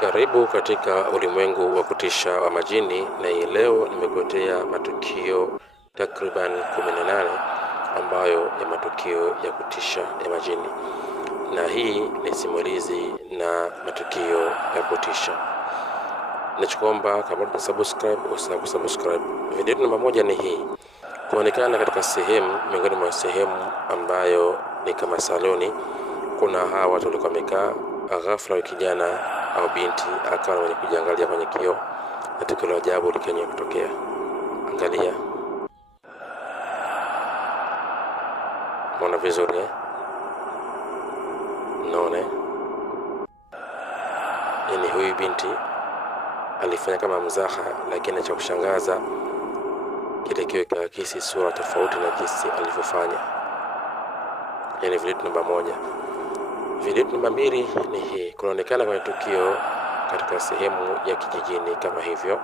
Karibu katika ulimwengu wa kutisha wa majini, na hii leo nimekuletea matukio takriban 18 ambayo ya matukio ya kutisha ya majini, na hii ni simulizi na matukio ya kutisha. Nachokuomba kama usisahau kusubscribe. Video namba 1 ni hii, kuonekana katika sehemu miongoni mwa sehemu ambayo ni kama saloni. Kuna hawa watu walikuwa wamekaa, ghafla kijana au binti akawa mwenye kujiangalia kwenye kioo, na tukio la ajabu likenye kutokea. Angalia, unaona vizuri naona yani huyu binti alifanya kama mzaha, lakini cha kushangaza kile kioo kikaakisi sura tofauti na jinsi alivyofanya. Yani video namba 1. Video namba 2 ni hii, kunaonekana kwenye tukio katika sehemu ya kijijini kama hivyo.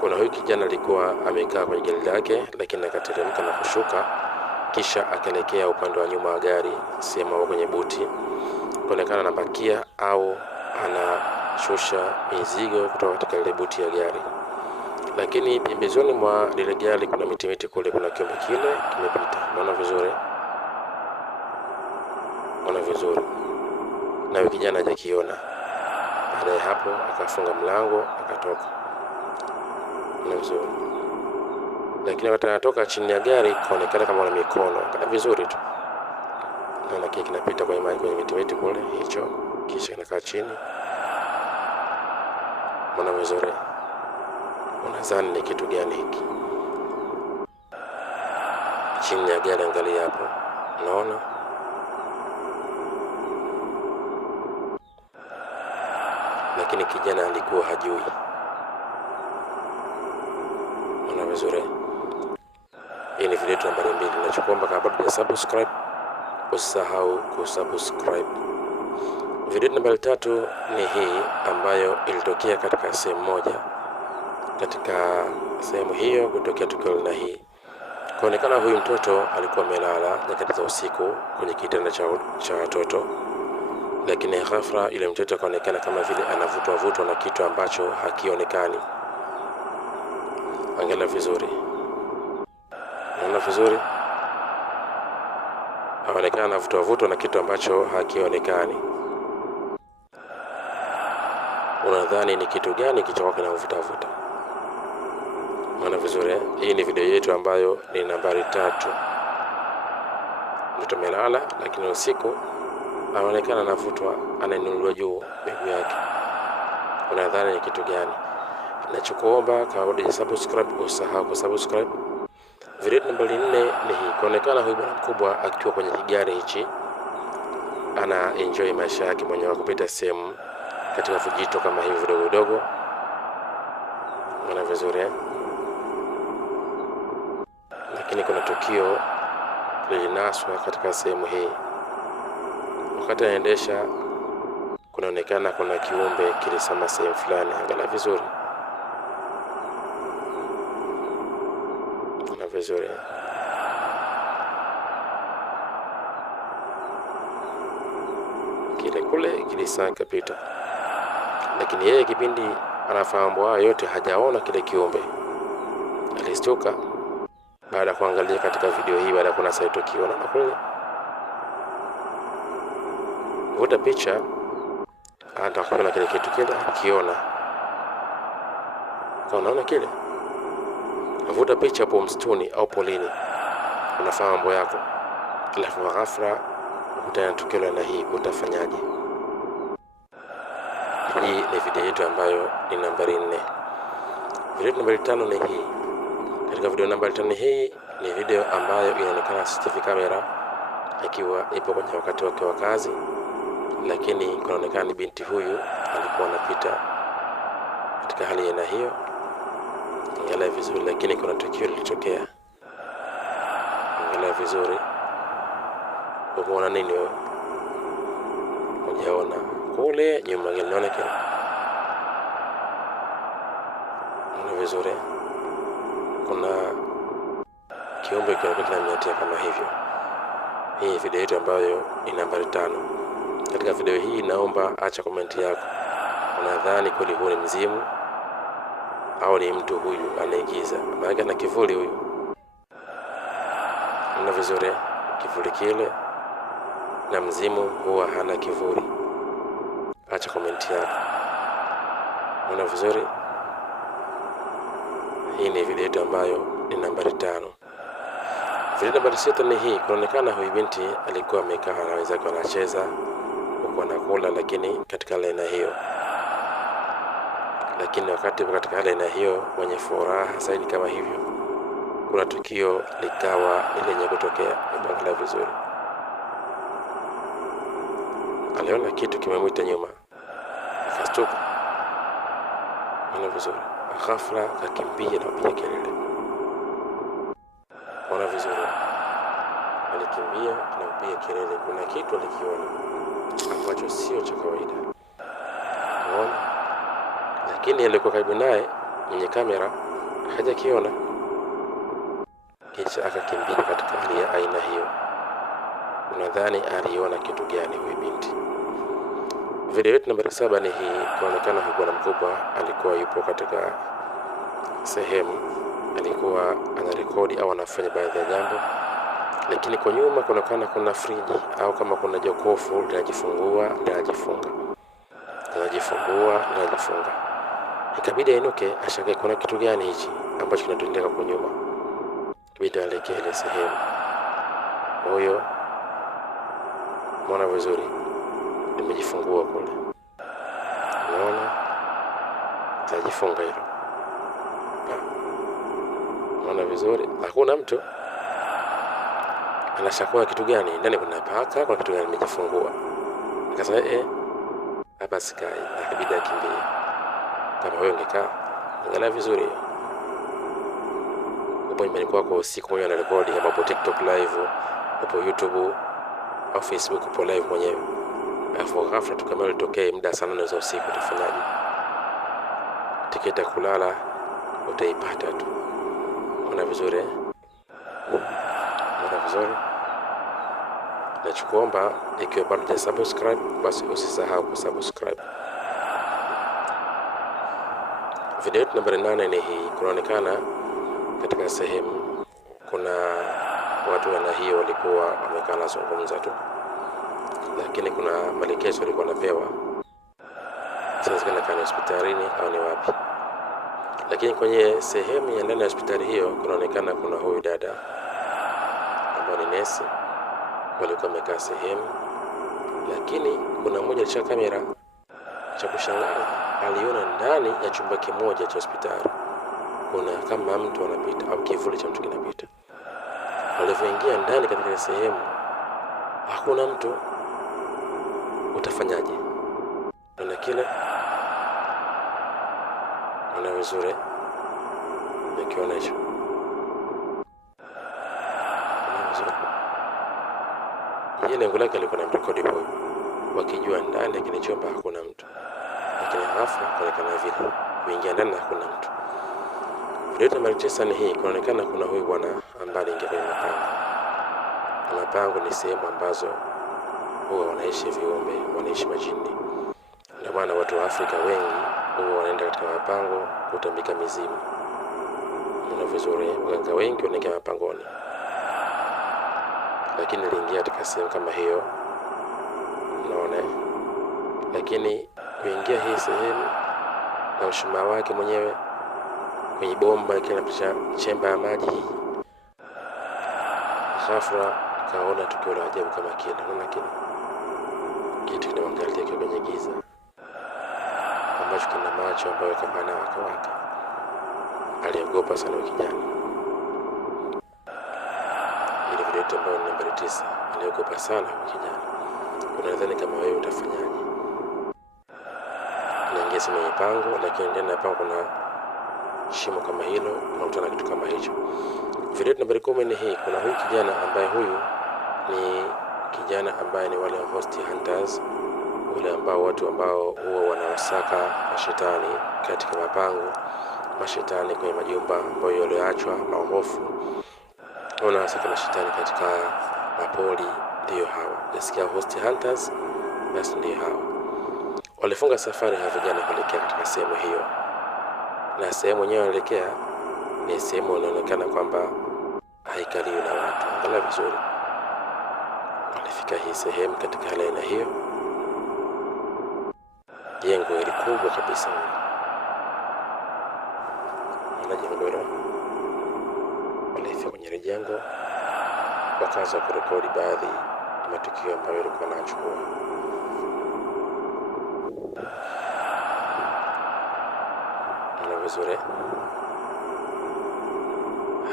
Kuna huyu kijana alikuwa amekaa kwenye gari lake, lakini akateremka na kushuka, kisha akaelekea upande wa nyuma wa gari, sehemu kwenye buti. Kuonekana anapakia au anashusha mizigo kutoka katika ile buti ya gari, lakini pembezoni mwa lile gari kuna miti kule, kuna kiumbe kile kimepita. Unaona vizuri? Unaona vizuri? Na kijana hajakiona. Baada ya hapo akafunga mlango akatoka. Unaona vizuri? Lakini wakati anatoka, chini ya gari kaonekana kama ana mikono. Kana vizuri tu. Na kile kinapita kwenye maji, kwenye miti kule hicho, kisha kinakaa chini. Unaona vizuri? Unadhani ni kitu gani hiki? Chini ya gari, angalia hapo. Unaona? Lakini kijana alikuwa hajui. Unaona vizuri? Hii ni video namba 2. Nachokuomba kama bado hujasubscribe, usisahau kusubscribe. Video namba 3 ni hii ambayo ilitokea katika sehemu moja. Katika sehemu hiyo kutokea tukio na hii. Kuonekana huyu mtoto alikuwa amelala nyakati za usiku kwenye kitanda cha watoto. Lakini ghafla ile mtoto akaonekana kama vile anavutwa na kitu ambacho hakionekani. Angalia vizuri. Unaona vizuri? Anaonekana anavutwa na kitu ambacho hakionekani. Unadhani ni kitu gani kichokuwa kinavuta? Unaona vizuri? Hii ni video yetu ambayo ni nambari 3. Mtoto amelala, lakini usiku anaonekana anavutwa, anainuliwa juu miguu yake. Unadhani ni kitu gani? Nachokuomba kama bado hujasubscribe, usahau kusubscribe. Video namba 4 ni hii, kuonekana huyu bwana mkubwa akiwa kwenye gari hichi, ana enjoy maisha yake mwenyewe kupita sehemu katika vijito kama hivi vidogo. Unaona vizuri Lakini kuna tukio lilinaswa katika sehemu hii. Wakati anaendesha, kunaonekana kuna kiumbe kilisema sehemu fulani. Angalia vizuri. Unaona vizuri? Kile kule kilisema kapita. Lakini yeye kipindi anafahamu haya yote hajaona kile kiumbe. Alistuka baada ya kuangalia katika video hii, baada ya kuna sasa tukio na kule. Vuta picha, hata kuona kile kitu kile akiona. Unaona kile? Vuta picha hapo msituni au polini. Unafahamu mambo yako. Alafu ghafla utana tukio na hii, utafanyaje? Hii ni video yetu ambayo ni nambari 4. Video nambari 5 ni hii. Katika video nambari 5 hii ni video ambayo inaonekana CCTV kamera ikiwa ipo kwenye wakati wake wa kazi, lakini kunaonekana ni binti huyu alikuwa anapita katika hali ya hiyo. Angalia vizuri, lakini kuna tukio lilitokea. Angalia vizuri. Umeona nini wewe? Unaona kule nyuma inaonekana. Unaona vizuri? Kuna kiumbe kinatokea kama hivyo. Hii video yetu ambayo ni nambari 5. katika video hii, naomba acha komenti yako. Unadhani kweli huyu ni mzimu au ni mtu huyu anaigiza? Maana ana kivuli huyu. Una vizuri kivuli kile, na mzimu huwa hana kivuli. Acha komenti yako. Una vizuri? Hii ni video yetu ambayo ni nambari 5. Video nambari 6 ni hii. Kunaonekana huyu binti alikuwa amekaa na wenzake wanacheza huko anakula, lakini katika aina hiyo. Lakini wakati katika aina hiyo mwenye furaha zaidi kama hivyo, kuna tukio likawa ile yenye kutokea. Angalia vizuri. Aliona kitu kimemwita nyuma. Akastuka. Ana vizuri. Ghafla akakimbia na kupiga kelele. Ona vizuri. Alikimbia na kupiga kelele. Kuna kitu alikiona ambacho sio cha kawaida. Unaona? Lakini alikuwa karibu naye mwenye kamera hajakiona. Kisha akakimbia katika hali ya aina hiyo. Unadhani aliona kitu gani huyu binti? Video yetu nambari 7 ni hii. Kuonekana huyu bwana mkubwa alikuwa yupo katika sehemu, alikuwa anarekodi au anafanya baadhi ya jambo, lakini kwa nyuma kuonekana kuna friji au kama kuna jokofu linajifungua linajifunga, linajifungua linajifunga. Ikabidi ainuke ashangae kuna kitu gani hichi ambacho kinatendeka kwa nyuma. Ikabidi alekee ile sehemu. Huyo mwana vizuri limejifungua kule. Unaona? Tajifunga hilo. Unaona vizuri? Hakuna mtu. Anashakua kitu gani? Ndani kuna paka, kuna kitu gani limejifungua. Akasema hapa sikai. Akabidi akimbie. Kama wewe ungekaa, angalia vizuri. Upo nyumbani kwako siku moja unarekodi, hapo TikTok live, hapo YouTube au Facebook upo live mwenyewe. Alafu ghafla tu kama litokee muda saa 4 za usiku, utafanyaje? Tiketi ya kulala utaipata tu. Unaona vizuri? Unaona vizuri? Nachukuomba ikiwa bado hujasubscribe, basi usisahau kusubscribe. Video yetu nambari 8 ni hii. Kunaonekana katika sehemu kuna watu wana hiyo walikuwa wamekaa na zungumza tu, lakini kuna maelekezo walikuwa wanapewa. Sasa kana kana hospitalini au ni wapi, lakini kwenye sehemu ya ndani ya hospitali hiyo kunaonekana kuna huyu dada ambaye ni nesi, walikuwa wamekaa sehemu, lakini kuna mmoja alishika kamera. Cha kushangaza, aliona ndani ya chumba kimoja cha hospitali kuna kama mtu anapita au kivuli cha mtu kinapita. Alipoingia ndani katika sehemu hakuna mtu. Utafanyaje? Na kile ana vizuri nikiona hicho. Yeye lengo lake alikuwa na rekodi huyo, wakijua ndani ya kile chumba hakuna mtu, lakini ghafla kuonekana vile kuingia ndani hakuna mtu. Video nambari 9 ni hii. Kunaonekana kuna huyu bwana ambaye aliingia kwenye mapango. Mapango ni sehemu ambazo huwa wanaishi viumbe, wanaishi majini. Ndio maana watu wa Afrika wengi huwa wanaenda katika mapango kutambika mizimu. Mna vizuri, waganga wengi wanaingia mapangoni. Lakini aliingia katika sehemu kama hiyo. Unaona? Lakini kuingia hii sehemu na mshumaa wake mwenyewe kwenye bomba kinapisha chemba ya maji, ghafla kaona tukio la ajabu kama kile. Unaona kile kitu kinamwangalia kwenye giza ambacho kina macho ambayo kama na waka. Aliogopa sana kijana. Ile video ambayo ni nambari 9, aliogopa sana kijana. Unadhani kama wewe utafanyaje? Unaingia kwenye pango, lakini ndani ya pango kuna shimo kama hilo, unakutana kitu kama hicho. Video nambari 10 ni hii. Kuna huyu kijana ambaye huyu ni kijana ambaye ni wale host hunters, wale ambao watu ambao huwa wanawasaka mashetani katika mapango, mashetani kwenye majumba ambayo yaliyoachwa maovu, wanawasaka mashetani katika mapori. Ndio hawa nasikia host hunters basi ndio hao. Walifunga safari ya vijana kuelekea katika sehemu hiyo, na sehemu yenyewe wanaelekea ni sehemu inaonekana kwamba haikaliwi na watu. Angalia vizuri, walifika hii sehemu katika hali aina hiyo. Jengo hili kubwa kabisa, na jengo hilo walifika kwenye jengo, wakaanza kurekodi baadhi ya matukio ambayo walikuwa wanachukua. Vizuri,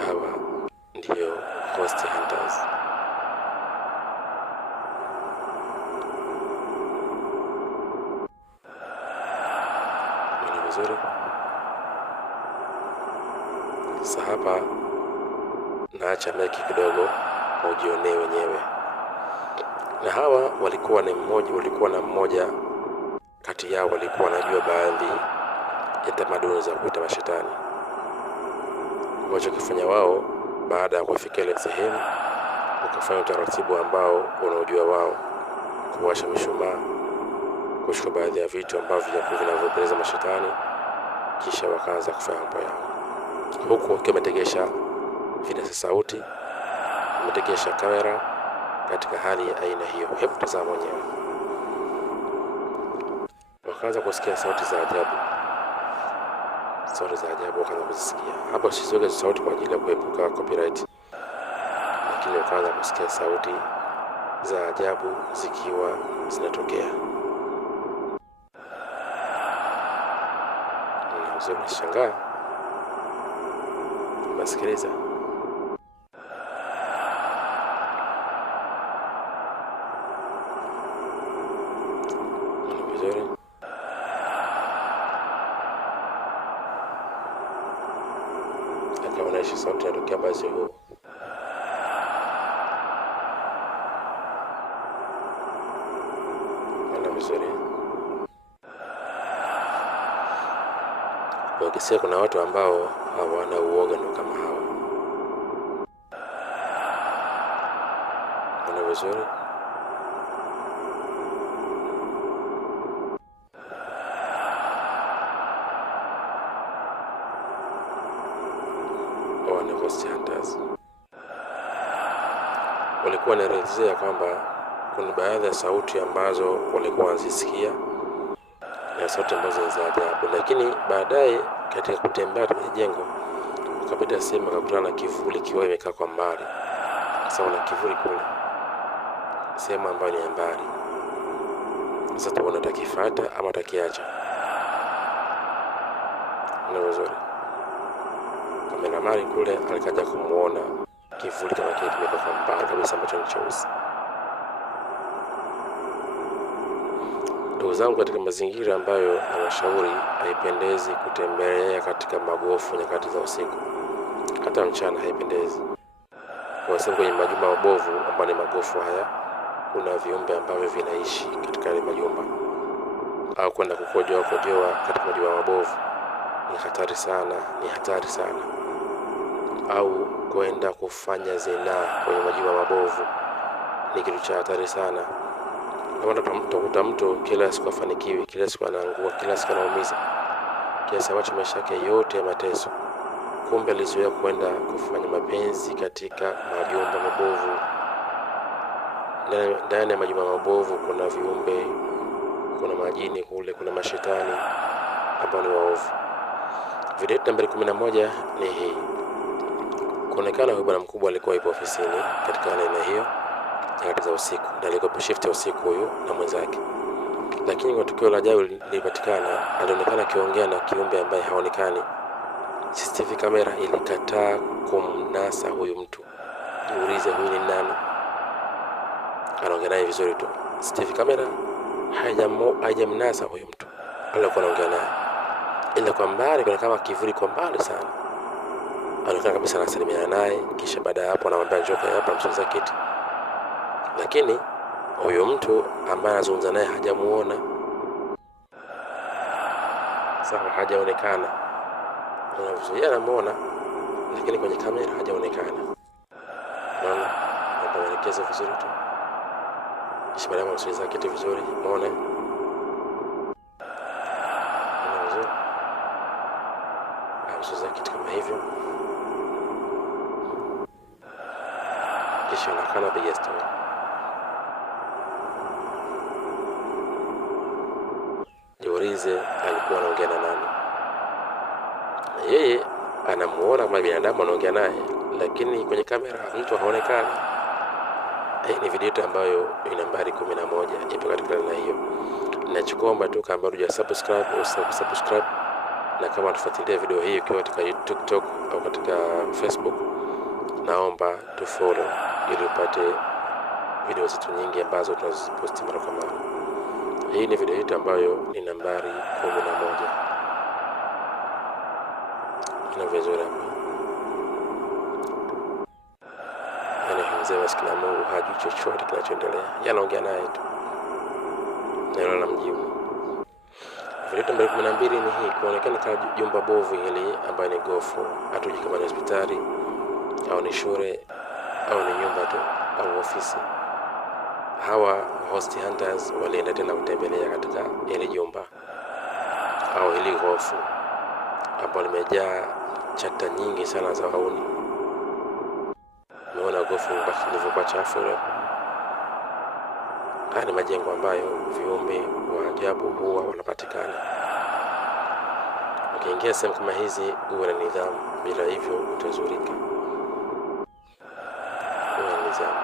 hawa ndio ghost hunters. Ni vizuri. Sasa hapa naacha meki kidogo ujionee wenyewe. Na hawa walikuwa na mmoja kati yao walikuwa wanajua baadhi ya tamaduni za kuita mashetani. Walichokifanya wao baada ya kufika ile sehemu, wakafanya utaratibu ambao unaojua wao, kuwasha mishumaa, kuchukua baadhi ya vitu ambavyo vinavyopeleza mashetani, kisha wakaanza kufanya mambo yao, huku wakiwa wametegesha vinasa sauti, wametegesha kamera katika hali ya aina hiyo. Hebu tazama mwenyewe. Wakaanza kusikia sauti za ajabu. Sauti za ajabu wakaanza kuzisikia. Hapa siweke sauti kwa ajili ya kuepuka copyright, lakini wakaanza kusikia sauti za ajabu zikiwa zinatokea. Na shangaa, nasikiliza. Vizuri. Akaonesha sauti inatokea basi huu. Ana vizuri. Wakisia kuna watu ambao hawana uoga ndo kama hawa. Ana vizuri. Ghost hunters walikuwa wanaelezea kwamba kuna baadhi ya sauti ambazo walikuwa wanazisikia na sauti ambazo ni za ajabu, lakini baadaye katika kutembea kwenye jengo wakapita sehemu wakakutana na kivuli kiwa imekaa kwa mbali. Sasa wana kivuli kule sehemu ambayo ni mbali. Sasa tuone takifuata ama takiacha. Ni vizuri. Kameramani kule alikaja kumuona kivuli kama kile kimetoka kwa mbali kabisa ambacho ni cheusi. Ndugu zangu, katika mazingira ambayo nawashauri haipendezi kutembelea katika magofu nyakati za usiku. Hata mchana haipendezi. Kwa sababu kwenye majumba mabovu ambayo ni magofu haya, kuna viumbe ambavyo vinaishi katika ile majumba. Au kwenda kukojoa katika majumba mabovu ni hatari sana, ni hatari sana. Au kwenda kufanya zinaa kwenye majumba mabovu ni kitu cha hatari sana. Utakuta mtu kila siku afanikiwi, kila siku anaangua, kila siku anaumiza, kiasi ambacho maisha yake yote ya mateso. Kumbe alizoea kwenda kufanya mapenzi katika majumba mabovu. Ndani ya majumba mabovu kuna viumbe, kuna majini kule, kuna mashetani ambao ni waovu. Video nambari 11 ni hii. Kuonekana huyu bwana mkubwa alikuwa yupo ofisini katika aina hiyo nyakati za usiku, na alikuwa shift ya usiku huyu na mwenzake. Lakini kwa tukio la ajabu lilipatikana, alionekana akiongea na kiumbe ambaye haonekani. CCTV kamera ilikataa kumnasa huyu mtu. Jiulize, huyu ni nani? Anaongea naye vizuri tu. CCTV kamera haijamnasa huyu mtu. Alikuwa anaongea naye, ila kwa mbali kuna kama kivuli kwa mbali sana. Anaonekana kabisa anasalimiana naye, kisha baada ya hapo anamwambia njoo hapa msonza kiti. Lakini huyo mtu ambaye anazungumza naye hajamuona. Sasa hajaonekana. Yeye anamuona lakini kwenye kamera hajaonekana. Naona anaelekeza vizuri tu. Kisha baadaye unasogeza kiti vizuri, umeona? Vizuri. Unasogeza kiti kama hivyo. Kisha unakaa piga story. Jiulize alikuwa anaongea na nani? Yeye anamuona kama binadamu anaongea naye, lakini kwenye kamera mtu haonekani. Hii ni video ambayo ina nambari 11 ipo katika na hiyo. Ninachokuomba tu kama bado hujasubscribe usubscribe, na kama unafuatilia video hii ukiwa katika TikTok au katika Facebook, naomba tufollow ili upate video zetu nyingi ambazo tunaziposti mara kwa mara. Hii ni video yetu ambayo ni nambari 11. Ina vizuri hapa. Mzee maskini Mungu hajui chochote kinachoendelea. Yeye anaongea naye tu. Na anamjibu. Video nambari 12 ni hii, kuonekana kama jumba bovu hili ambayo ni gofu, hatujui kama ni hospitali au ni shule au ni nyumba tu au ofisi. Hawa Ghost Hunters walienda tena kutembelea katika ile jumba au ile gofu ambapo limejaa chata nyingi sana za wauni. Unaona gofu lilivyokuwa chafu leo. Haya ni majengo ambayo viumbe wa ajabu huwa wanapatikana. Ukiingia sehemu kama hizi uwe na nidhamu, bila hivyo utazurika. Uwe na nidhamu.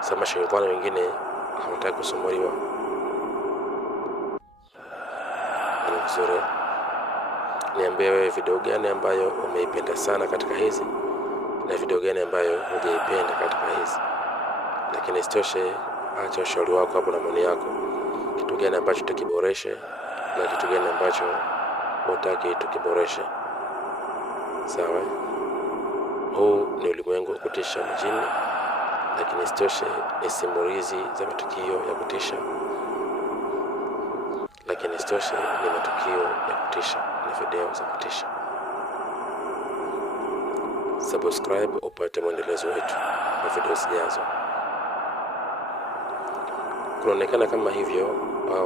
Sama shetani wengine hawataka kusumbuliwa. Ni vizuri. Niambie wewe video gani ambayo umeipenda sana katika hizi, na video gani ambayo hujaipenda katika hizi. Lakini isitoshe, acha ushauri wako hapo na maoni yako. Kitu gani ambacho tukiboreshe na kitu gani ambacho hutaki tukiboreshe. Sawa? Huu ni ulimwengu wa kutisha mjini, lakini isitoshe ni simulizi za matukio ya kutisha. Lakini isitoshe ni matukio ya kutisha, ni video za kutisha. Subscribe upate mwendelezo wetu na video zijazo. Kunaonekana kama hivyo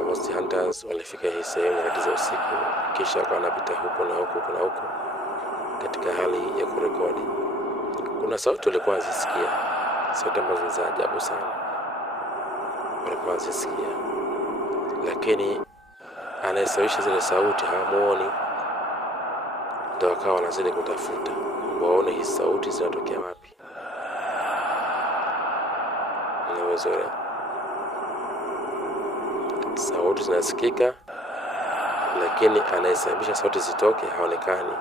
Ghost Hunters walifika hii sehemu nyakati za usiku, kisha wanapita huko na huko na huko katika hali ya kurekodi. Kuna sauti walikuwa wanazisikia, sauti ambazo za ajabu sana walikuwa wanazisikia, lakini anayesawisha zile sauti hamuoni. Ndio wakawa wanazidi kutafuta waone hizi sauti zinatokea wapi. Unaweza sauti zinasikika, lakini anayesababisha sauti zitoke haonekani.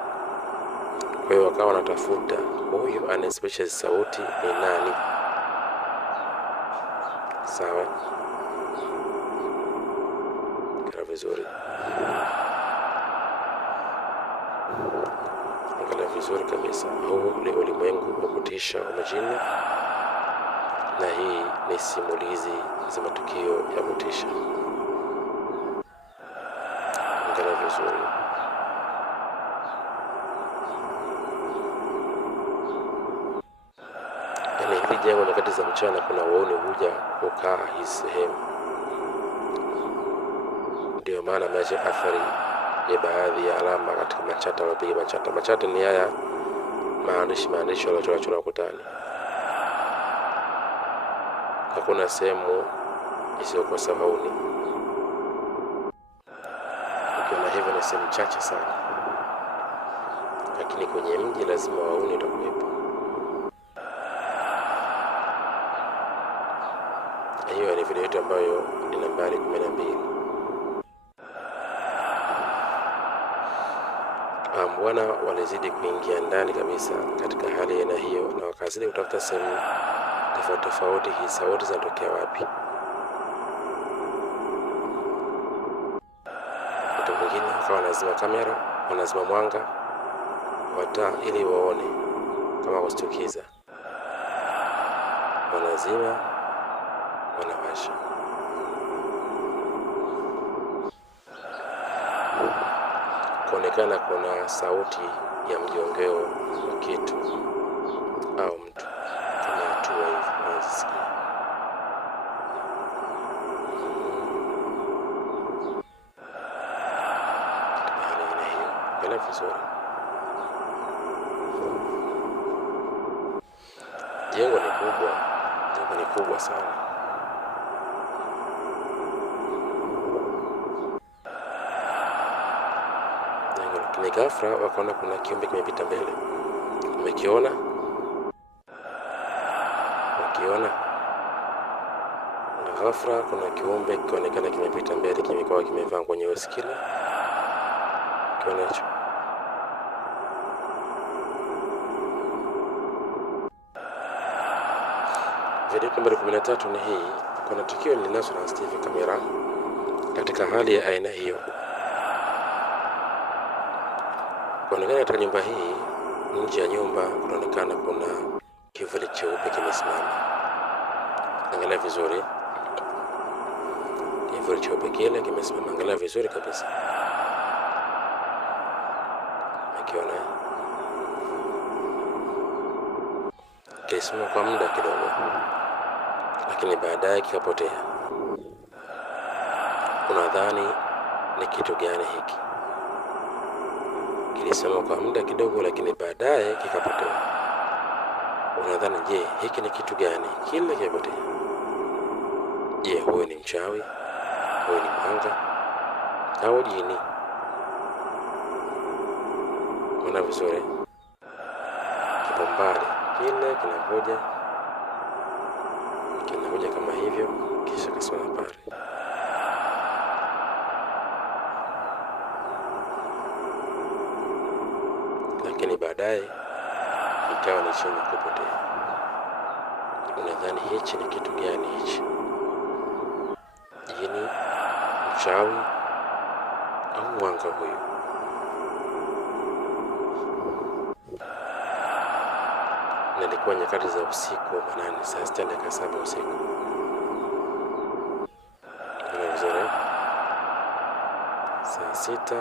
Kwa hiyo wakawa wanatafuta huyu anayesababisha sauti ni nani. Sawa? Kila vizuri. Angalia vizuri kabisa. Huu ni ulimwengu wa kutisha wa majini, na hii ni simulizi za matukio ya kutisha. Angalia vizuri. Hili jengo nyakati za mchana kuna wauni huja kukaa hii sehemu. Ndio maana ameacha athari ya baadhi ya alama katika machata walipiga machata. Machata ni haya maandishi waliyochora ukutani. Hakuna sehemu isiyokosa wauni. Ukiona hivyo ni sehemu chache sana, lakini kwenye mji lazima wauni utakuwepo. Hiyo ni video yetu ambayo ni nambari 12. Bwana walizidi kuingia ndani kabisa katika hali ya aina hiyo, na wakazidi kutafuta sehemu tofauti hii sauti zinatokea wapi. Watu wengine wakawa wanazima kamera, wanazima mwanga wa taa ili waone kama kustukiza. Wanazima, wanawasha. Kuonekana kuna sauti ya mjongeo wa kitu au mtu kama hatua hivi wanasikia. Angalia vizuri. Jengo ni kubwa. Jengo ni kubwa sana. Ni ghafla wakaona kuna kiumbe kimepita mbele. Umekiona? Umekiona? Na ghafla kuna kiumbe kionekana kimepita mbele, kimekuwa kimevaa nguo nyeusi kile. Kiona hicho? Video nambari 13 ni hii. Kuna tukio lilinaswa na Steve kamera katika hali ya aina hiyo. Kuonekana katika nyumba hii, nje ya nyumba kunaonekana kuna kivuli cheupe kimesimama. Angalia vizuri. Kivuli cheupe kile kimesimama. Angalia vizuri kabisa. Ukiona kisimama kwa muda kidogo, lakini baadaye kikapotea. Unadhani ni kitu gani hiki? Kilisimama kwa muda kidogo, lakini baadaye kikapotea. Unadhani je, hiki ni kitu gani kile kimepotea? Je, huyu ni mchawi? Huyu ni mganga? Au jini? Ona vizuri. Kipo mbali. Kile kinakuja kama hivyo, kisha kasimama pale. Lakini baadaye ikawa ni chini kupotea. Unadhani hichi ni kitu gani hichi? Jini, mchawi au mwanga huyu? Nilikuwa nyakati za usiku wa manane, saa 6 dakika 7 usiku. Kuna vizuri? Saa 6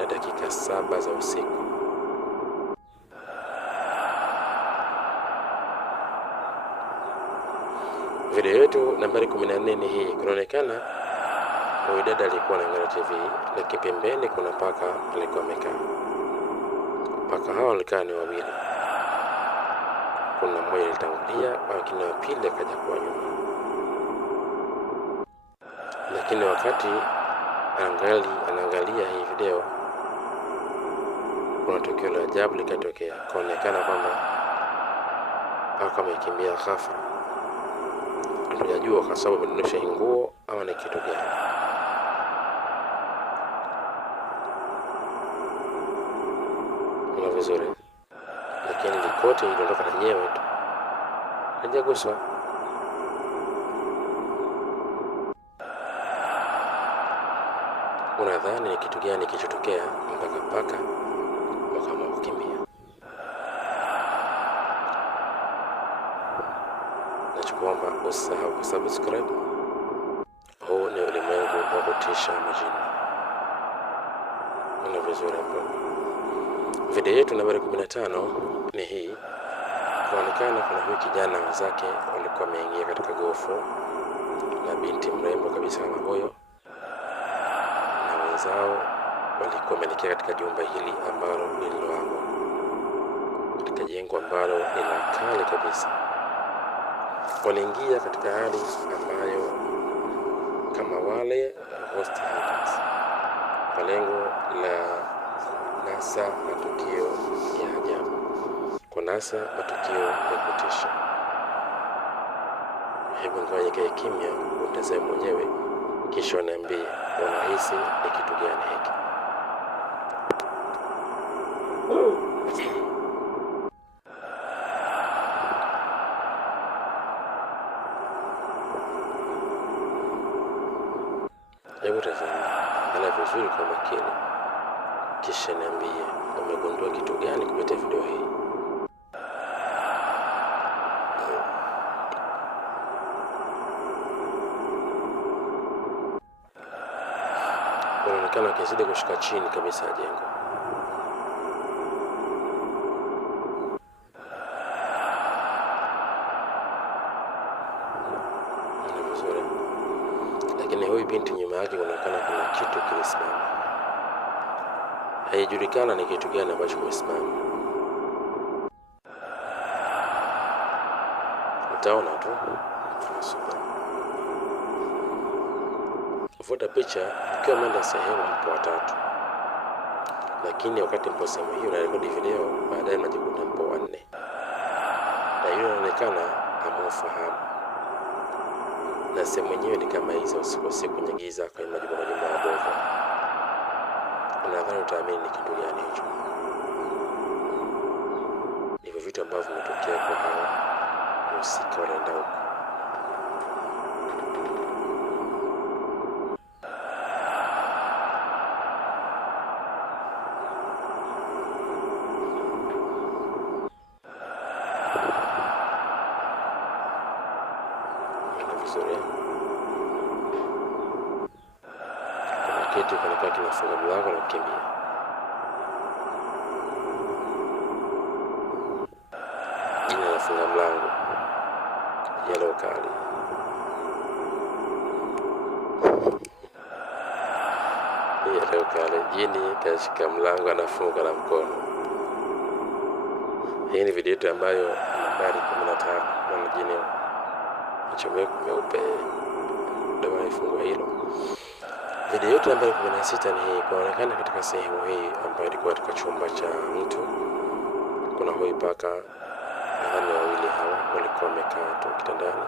na dakika 7 za usiku. Video yetu nambari 14 ni hii. Kunaonekana huyu dada alikuwa anaangalia TV, lakini pembeni kuna paka alikuwa amekaa. Paka hao walikaa ni wawili. Kuna mmoja alitangulia, lakini wa pili akaja kwa nyuma. Lakini wakati anaangalia hii video, kuna tukio la ajabu likatokea. Kuonekana kwamba paka amekimbia ghafla. Hatujajua kwa sababu amedondosha nguo au ni kitu gani. Una vizuri. Lakini likoti iliondoka lenyewe tu. Hajaguswa. Unadhani ni kitu gani kilichotokea mpaka paka wakaamua kukimbia? Nachokuomba usisahau kusubscribe. Huu ni ulimwengu wa kutisha majini. Una vizuri hapo. Video yetu nambari 15 ni hii. Kuonekana kuna huyu kijana wenzake walikuwa wameingia katika gofu na binti mrembo kabisa kama huyo, na wenzao walikuwa wameelekea katika jumba hili ambalo lililoamo, katika jengo ambalo ni la kale kabisa. Waliingia katika hali ambayo kama wale ghost hunters, kwa lengo la nasa matukio ya ajabu, kunasa matukio ya kutisha. Hebu ngoja kimya utazame mwenyewe, kisha niambie unahisi ni kitu gani hiki. Hebu tazama, angalia vizuri kwa makini, kisha niambie umegundua kitu gani kupitia video hii. Unaonekana akizidi kushuka chini kabisa ya jengo. Lakini huyu binti nyuma yake unaonekana kuna kitu kilisimama. haijulikana ni kitu gani ambacho kimesimama. Utaona tu. Vuta picha ukiwa umeenda sehemu mpo watatu, lakini wakati mpo sehemu hiyo na rekodi video, baadaye mnajikuta mpo wanne, na yule anaonekana amufahamu, na sehemu yenyewe ni kama hizo usiku kwenye giza kwenye majumba mabovu. Nadhani utaamini ni kitu gani hicho. Hivyo vitu ambavyo vimetokea kwa hawa wahusika wanaenda huko. Kuna kitu kinakaa kinafunga mlango na kukimbia. Jini anafunga mlango. Yellow kali. Yellow kali. Jini kashika mlango anafunga na mkono. Hii ni video yetu ambayo nambari 15 na jini macho meupe ndio wanafungua hilo. Video yetu nambari 16 ni hii. Kuonekana katika sehemu hii ambayo ilikuwa katika chumba cha mtu. Kuna hoi paka na wawili hawa walikuwa wamekaa tu kitandani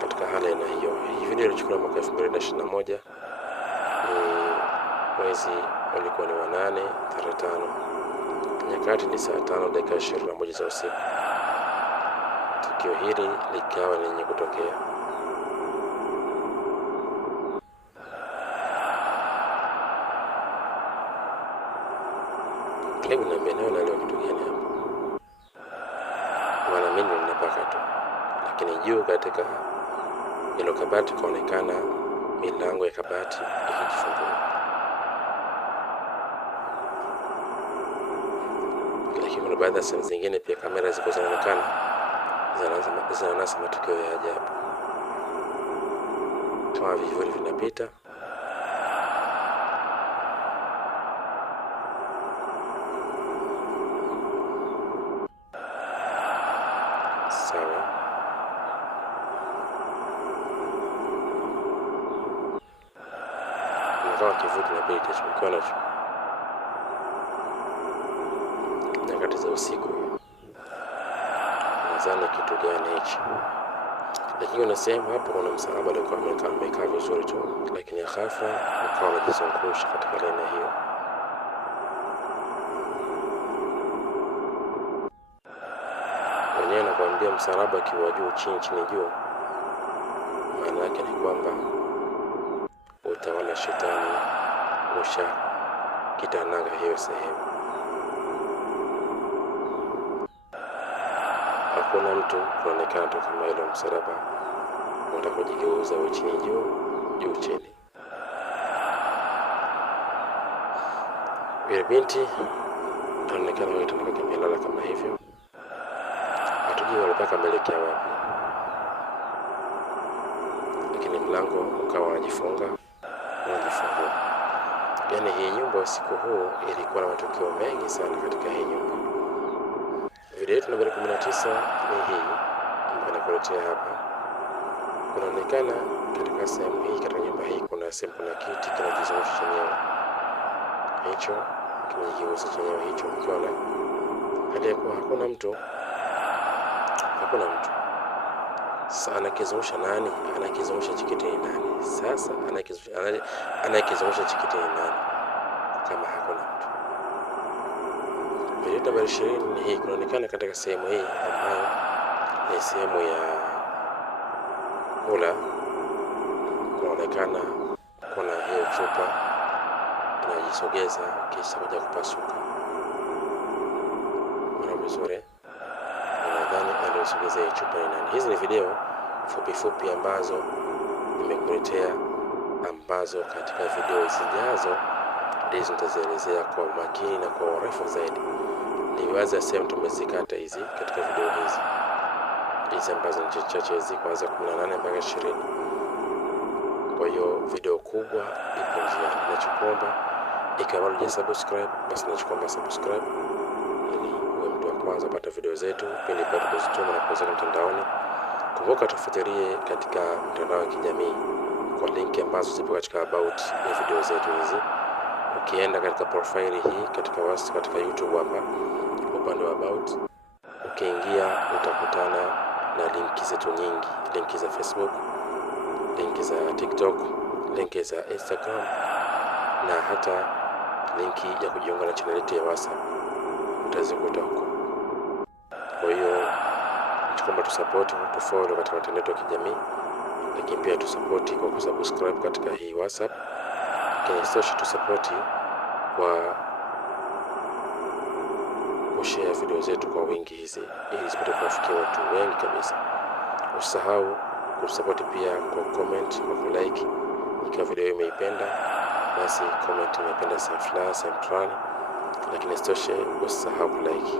katika hali aina hiyo. Hii video ilichukuliwa mwaka 2021. Mwezi ulikuwa ni wa 8 tarehe 5. Nyakati ni saa 5 dakika 21 za usiku. Tukio hili likawa lenye kutokea. Hebu niambie na leo kitu gani hapa? Maana mimi ninapaka tu. Lakini juu katika hilo kabati kaonekana milango ya kabati ikijifungua. Lakini kuna baadhi ya sehemu zingine pia kamera ziko zinaonekana zinanasa matukio ya ajabu. Kama vivuli vinapita. Sawa. Kama kivuli kinapita chukua nacho. Nyakati za usiku. Nadhani kitu gani hichi? Lakini una sehemu hapo kuna msalaba ulikuwa umekaa vizuri tu, lakini ghafla ukawa unajizungusha katika laini hiyo. Wenyewe nakwambia msalaba kiwa juu chini juu, maana yake ni kwamba utawala shetani kitananga hiyo sehemu. Hakuna mtu kuonekana tu kama ile msalaba utakojigeuza chini juu chini. Yule binti anaonekana yote amelala kama hivyo. Hatujui walipaka melekea wapi. Lakini mlango ukawa unajifungua. Yaani hii nyumba usiku huu ilikuwa na matukio mengi sana katika hii nyumba. Video yetu nambari 19 ni hii ambayo nakuletea hapa. Kunaonekana katika sehemu hii, katika nyumba hii kuna sehemu, kuna kiti kinajizungusha chenyewe. Hicho kinajigeuza chenyewe hicho, ukiona hali ya kuwa hakuna mtu. Sasa anakizungusha nani? Anakizungusha chikiti ni nani? Sasa anakizungusha chikiti ni nani kama hakuna mtu? Video nambari 20 ni hii. Kunaonekana katika sehemu hii ambayo ni sehemu ya kula. Kunaonekana kuna hiyo chupa inajisogeza kisha kuja kupasuka. Mara vizuri. Nadhani aliyosogeza hiyo chupa ni nani? Hizi ni video fupi ambazo nimekuletea, ambazo katika video zijazo ndizo nitazielezea kwa makini na kwa urefu zaidi. Niwaza sehemu tumezikata hizi katika video hizi ambazo ni chache hizi, kuanza 18 mpaka 20. Kwa hiyo video kubwa ipo njiani. Ninachokuomba Ikiwa bado hujasubscribe, basi nakuomba subscribe ili uwe mtu wa kwanza kupata video zetu pindi pale tunazituma na kuweka mtandaoni. Kumbuka tufuatilie katika mtandao wa kijamii kwa link ambazo zipo katika about ya video zetu hizi. Ukienda katika profile hii katika YouTube hapa upande wa about, ukiingia utakutana na linki zetu nyingi, linki za Facebook, linki za TikTok, linki za Instagram na hata linki ya kujiunga na channel yetu ya WhatsApp utazikuta huko. Kwa hiyo tunaomba tusupport, tufollow katika mitandao yetu ya kijamii, lakini pia tusupport kwa kusubscribe katika hii WhatsApp. Lakini sisi tusupport kwa kushare video zetu kwa wingi hizi ili zipate kuwafikia watu wengi kabisa. Usisahau kusupport pia kwa comment, kwa like ikiwa video umeipenda, basi comment umependa sunflower, lakini usisahau like.